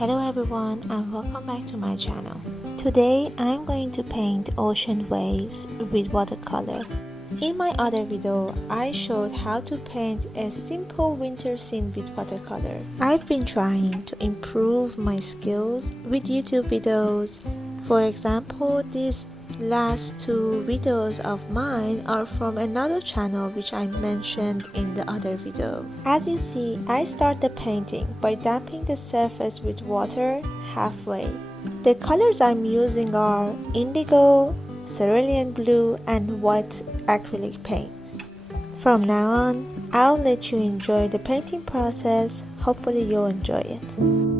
Hello everyone and welcome back to my channel. Today I'm going to paint ocean waves with watercolor. In my other video, I showed how to paint a simple winter scene with watercolor. I've been trying to improve my skills with YouTube videos. For example, these last two videos of mine are from another channel which I mentioned in the other video. As you see, I start the painting by damping the surface with water halfway. The colors I'm using are indigo, cerulean blue, and white acrylic paint. From now on, I'll let you enjoy the painting process. Hopefully you'll enjoy it.